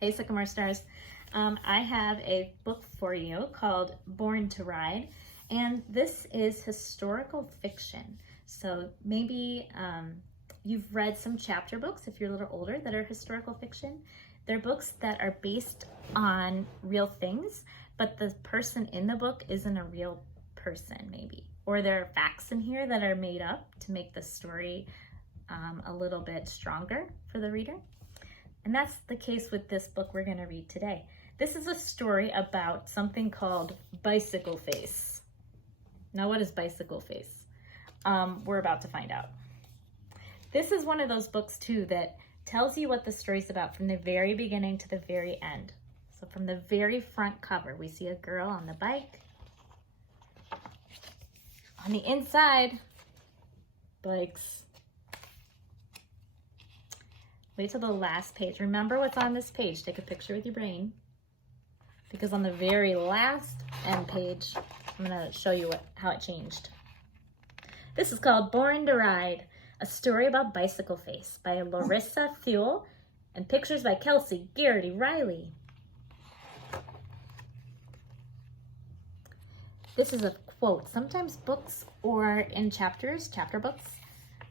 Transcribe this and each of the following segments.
Hey, Sycamore Stars. I have a book for you called Born to Ride, and this is historical fiction. So maybe you've read some chapter books, if you're a little older, that are historical fiction. They're books that are based on real things, but the person in the book isn't a real person, maybe. Or there are facts in here that are made up to make the story a little bit stronger for the reader. And that's the case with this book we're going to read today. This is a story about something called Bicycle Face. Now, what is Bicycle Face? We're about to find out. This is one of those books, too, that tells you what the story's about from the very beginning to the very end. So from the very front cover, we see a girl on the bike. On the inside, bikes. Wait till the last page. Remember what's on this page. Take a picture with your brain. Because on the very last end page, I'm going to show you how it changed. This is called Born to Ride, a story about Bicycle Face by Larissa Theule, and pictures by Kelsey, Garrity-Riley. This is a quote. Sometimes books or in chapters, chapter books,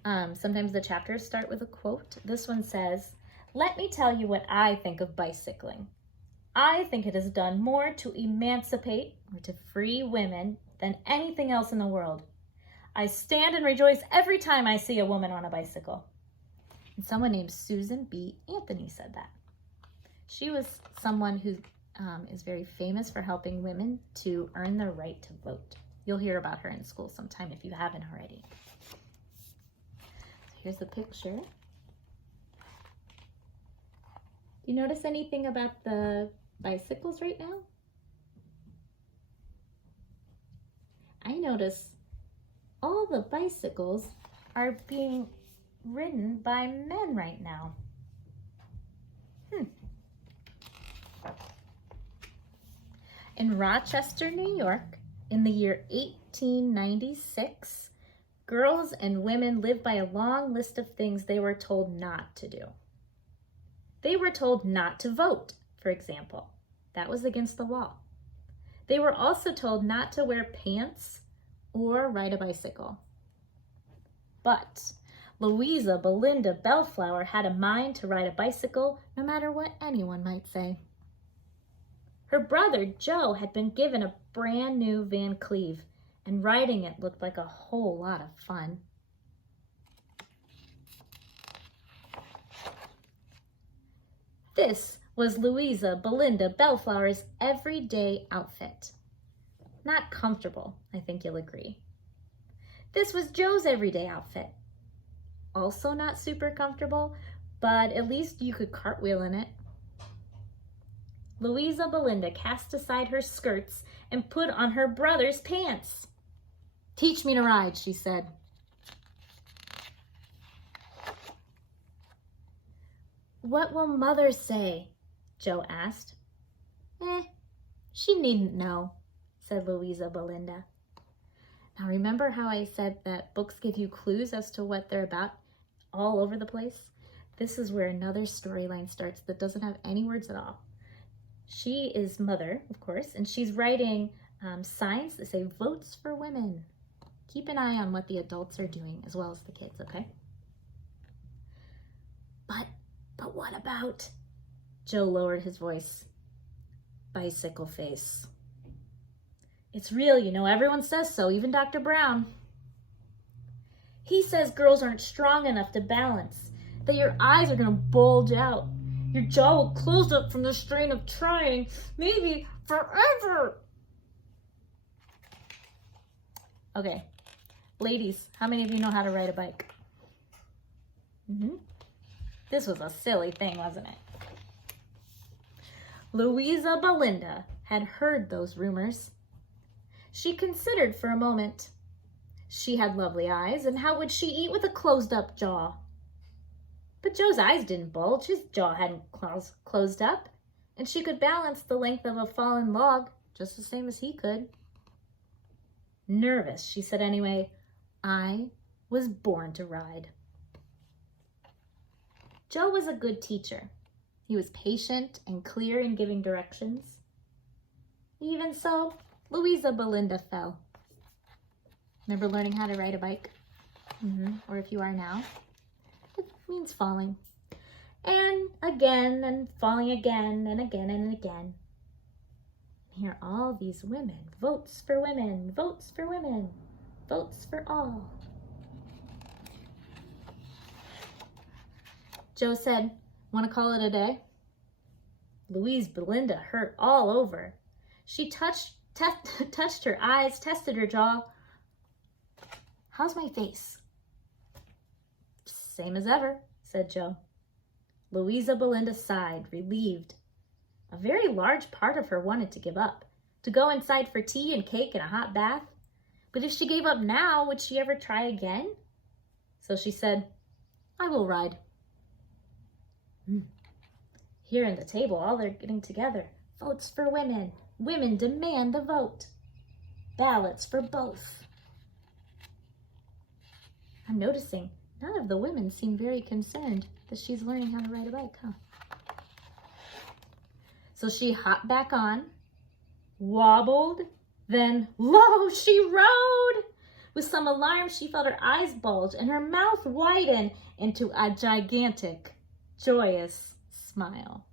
sometimes the chapters start with a quote. This one says, "Let me tell you what I think of bicycling. I think it has done more to emancipate or to free women than anything else in the world. I stand and rejoice every time I see a woman on a bicycle." And someone named Susan B. Anthony said that. She was someone who is very famous for helping women to earn the right to vote. You'll hear about her in school sometime if you haven't already. So here's the picture. Do you notice anything about the bicycles right now? I notice all the bicycles are being ridden by men right now. In Rochester, New York, in the year 1896, girls and women lived by a long list of things they were told not to do. They were told not to vote, for example. That was against the law. They were also told not to wear pants or ride a bicycle. But Louisa Belinda Bellflower had a mind to ride a bicycle no matter what anyone might say. Her brother, Joe, had been given a brand new Van Cleve, and riding it looked like a whole lot of fun. This was Louisa Belinda Bellflower's everyday outfit. Not comfortable, I think you'll agree. This was Joe's everyday outfit. Also not super comfortable, but at least you could cartwheel in it. Louisa Belinda cast aside her skirts and put on her brother's pants. "Teach me to ride," she said. "What will Mother say?" Joe asked. She needn't know," said Louisa Belinda. Now remember how I said that books give you clues as to what they're about all over the place? This is where another storyline starts that doesn't have any words at all. She is Mother, of course, and she's writing signs that say "Votes for Women." Keep an eye on what the adults are doing as well as the kids, okay? But what about, Joe lowered his voice, Bicycle Face? "It's real, you know, everyone says so, even Dr. Brown. He says girls aren't strong enough to balance, that your eyes are gonna bulge out. Your jaw will close up from the strain of trying, maybe forever." Okay, ladies, how many of you know how to ride a bike? This was a silly thing, wasn't it? Louisa Belinda had heard those rumors. She considered for a moment. She had lovely eyes, and how would she eat with a closed-up jaw? But Joe's eyes didn't bulge, his jaw hadn't closed up, and she could balance the length of a fallen log just the same as he could. Nervous, she said anyway, "I was born to ride." Joe was a good teacher. He was patient and clear in giving directions. Even so, Louisa Belinda fell. Remember learning how to ride a bike? Or if you are now, it means falling. And again, and falling again, and again, and again. Here are all these women. Votes for women, votes for women, votes for all. Joe said, "Want to call it a day?" Louise Belinda hurt all over. She touched her eyes, tested her jaw. "How's my face?" "Same as ever," said Joe. Louisa Belinda sighed, relieved. A very large part of her wanted to give up, to go inside for tea and cake and a hot bath. But if she gave up now, would she ever try again? So she said, "I will ride." Here at the table, all they're getting together. Votes for women. Women demand the vote. Ballots for both. I'm noticing none of the women seem very concerned that she's learning how to ride a bike, huh? So she hopped back on, wobbled, then, lo, she rode! With some alarm, she felt her eyes bulge and her mouth widen into a gigantic, joyous smile.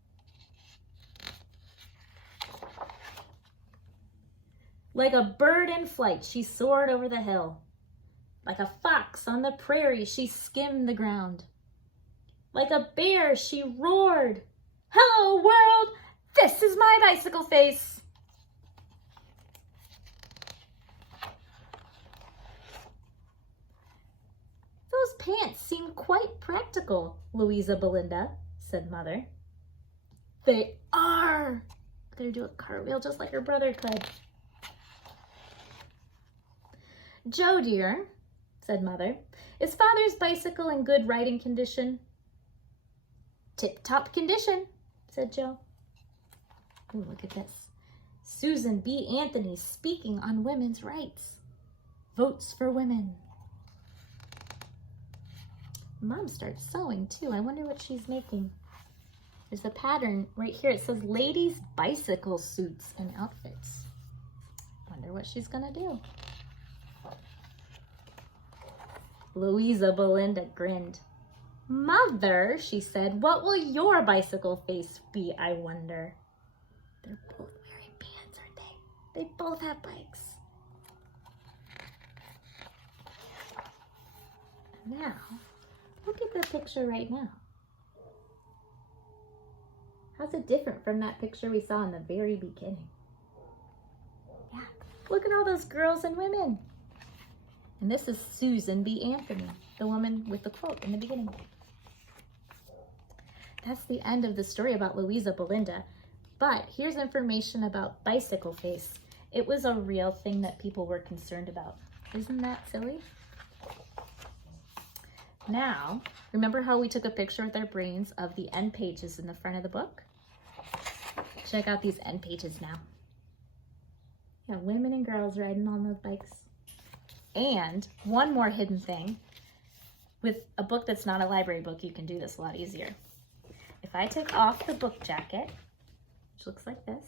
Like a bird in flight, she soared over the hill. Like a fox on the prairie, she skimmed the ground. Like a bear, she roared, "Hello, world! This is my bicycle face!" "Those pants seem quite practical, Louisa Belinda," said Mother. "They are!" They're doing a cartwheel just like her brother could. "Joe, dear," said Mother, "is Father's bicycle in good riding condition?" "Tip-top condition," said Joe. Ooh, look at this. Susan B. Anthony speaking on women's rights. Votes for women. Mom starts sewing too. I wonder what she's making. There's a pattern right here. It says ladies' bicycle suits and outfits. Wonder what she's gonna do. Louisa Belinda grinned. "Mother," she said, "what will your bicycle face be, I wonder?" They're both wearing pants, aren't they? They both have bikes. Now, look at the picture right now. How's it different from that picture we saw in the very beginning? Yeah, look at all those girls and women. And this is Susan B. Anthony, the woman with the quote in the beginning. That's the end of the story about Louisa Belinda. But here's information about bicycle face. It was a real thing that people were concerned about. Isn't that silly? Now, remember how we took a picture with our brains of the end pages in the front of the book? Check out these end pages now. Yeah, women and girls riding on those bikes. And one more hidden thing. With a book that's not a library book, you can do this a lot easier. If I take off the book jacket, which looks like this,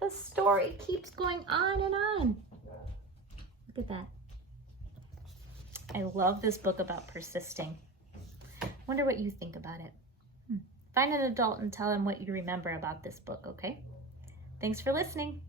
the story keeps going on and on. Look at that. I love this book about persisting. Wonder what you think about it. Find an adult and tell them what you remember about this book, okay? Thanks for listening.